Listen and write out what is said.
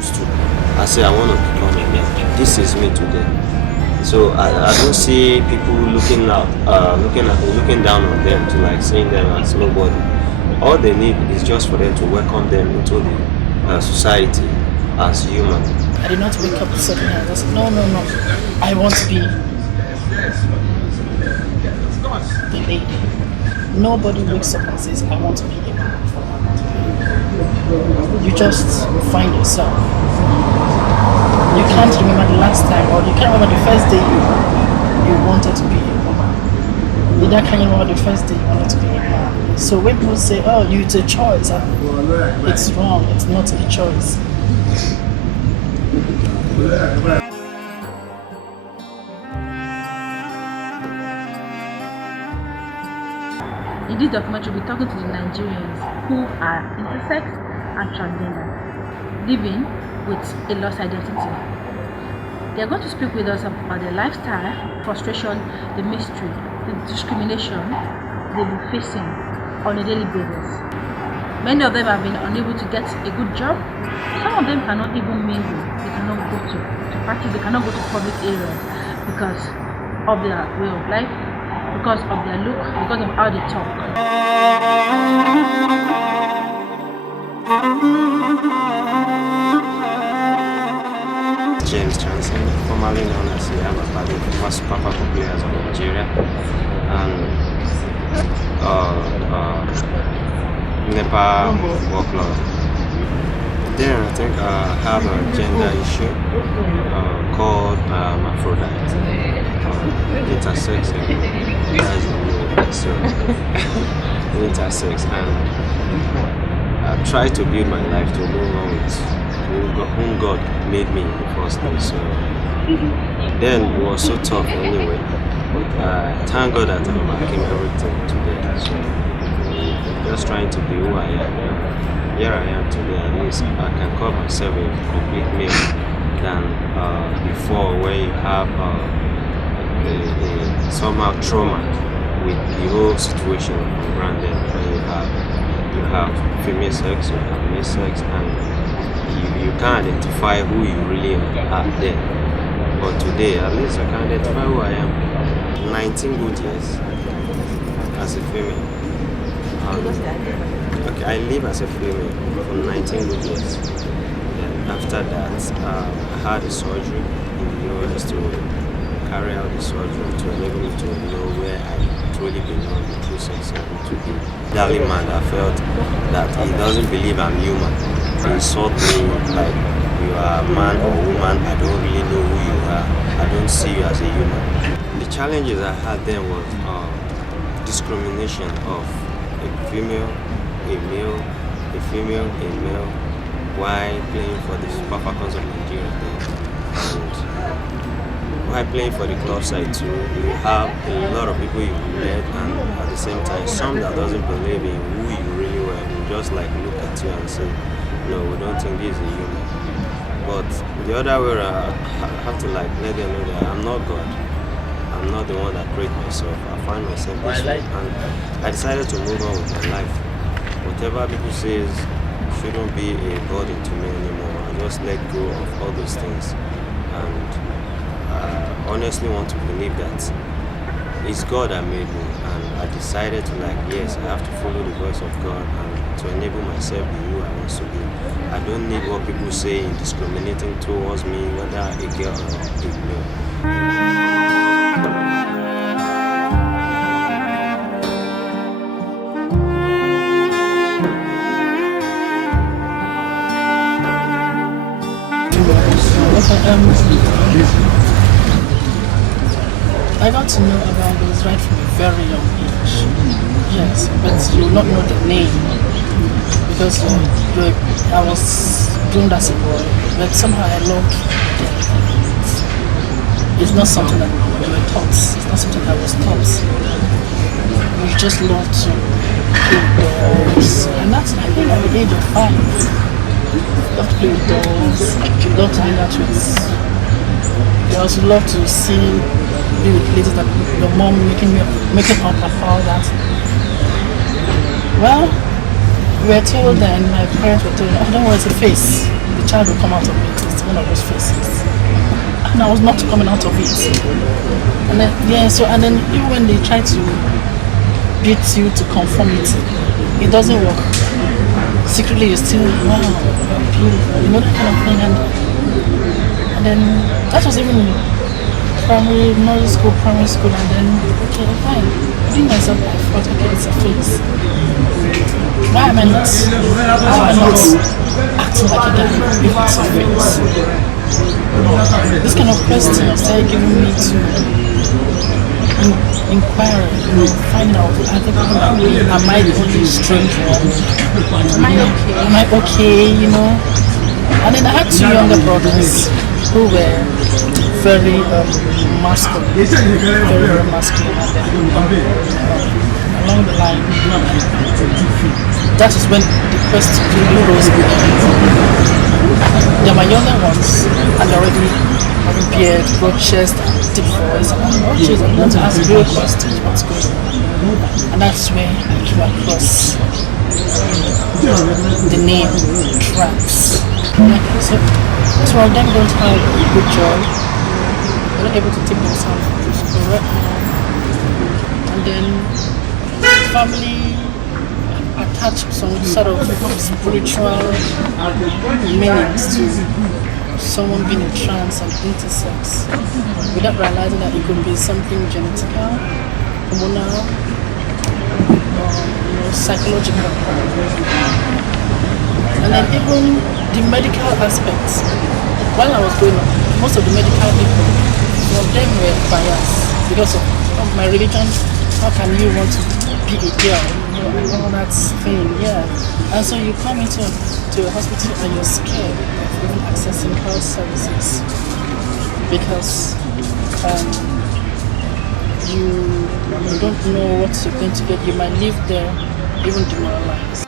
understood. I say I want to become a male. This is me today. So I don't see people looking down on them to like seeing them as nobody. All they need is just for them to welcome them into the society as human. I did not wake up suddenly and just no. I want to be a lady. Nobody wakes up and says I want to be a man. You just find yourself. You can't remember the last time, or you can't remember the first day you wanted to be a woman. Neither can you remember the first day you wanted to be a man. So when people say, oh, it's a choice, it's wrong, it's not a choice. In this documentary, we'll be talking to the Nigerians who are intersex and transgender, living with a lost identity. They are going to speak with us about their lifestyle, frustration, the mystery, the discrimination they'll be facing on a daily basis. Many of them have been unable to get a good job. Some of them cannot even mingle. They cannot go to parties. They cannot go to public areas because of their way of life, because of their look, because of how they talk. James Johnson, formerly known as Yaba Bali, was Super Cup players of Nigeria, and Nepal workload. Then I think I have a gender issue called Aphrodite, intersex, so intersex, and I try to build my life to move on with whom God made me in the first place. So then it was so tough anyway. But thank God that I overcame everything today. So just trying to be who I am. Here I am today. At least I can call myself a complete male than before, where you have somehow trauma with the whole situation around them. Where you have female sex, you have male sex, and you can't identify who you really are then. But today, at least I can identify who I am. 19 good years as a female. Okay, I live as a female for 19 good years. Then after that, I had a surgery in the US to carry out the surgery to enable me to know where I truly belong, the true sex, and to be the only man that felt that he doesn't believe I'm human. He insult me like you are a man or woman. I don't really know who you are. I don't see you as a human. The challenges I had then was discrimination of a female, a male, a female, a male, while playing for the Super Falcons of Nigeria then. And while playing for the club side too, you have a lot of people you met, and at the same time some that doesn't believe in who you really were, will just like look at you and say, no, we don't think this is a human. But the other way around, I have to like let them know that I'm not God. I'm not the one that created myself. I find myself this way, and I decided to move on with my life. Whatever people say shouldn't be a burden to me anymore. I just let go of all those things, and I honestly want to believe that it's God that made me, and I decided to like, yes, I have to follow the voice of God and to enable myself to be who I want to be. I don't need what people say in discriminating towards me, whether a girl or a male. I got to know about those right from a very young age. Yes, but you will not know the name because I was groomed as a boy, but somehow I loved it. It's not something that we were taught. It's not something I was taught. We just love to play with dolls, and that's I think at the age of 5. Love to play with dolls. Love to hang out with. I also love to be with ladies that your mom making up and all that. Well, we were told then, my parents were told, oh, don't worry, it's a face. the child will come out of it. It's one of those phases. And I was not coming out of it. And then, and then even when they try to beat you to conformity, it doesn't work. Secretly, you're still, wow, you're beautiful, that kind of thing. And then, that was even primary, nursery school, primary school, and then, okay, fine. Within myself, I thought, okay, it's a phase. Why am I not acting like a guy if it's a phase? This kind of question started giving me to inquire, find out, am I the only strange one? Am I okay, And then I had 2 younger brothers who were very masculine, very masculine. Along the line, that is when the question really rose again. They're my younger ones, and they're already having beard, broad chest, deep voice. And I'm jeez, I'm going to ask real questions, what's going on? And that's where I came across the name trans. So all of them don't have a good job. They're not able to take themselves to school right now. And then family attach some sort of spiritual meanings to someone being a trans and intersex without realizing that it could be something genetical, hormonal, or psychological. And then even the medical aspects. While I was growing up, most of the medical people, some of them were biased because of my religion. How can you want to be a girl? And all that thing, And so you come into a hospital and you're scared of even accessing health services because you don't know what you're going to get. You might live there even demoralized.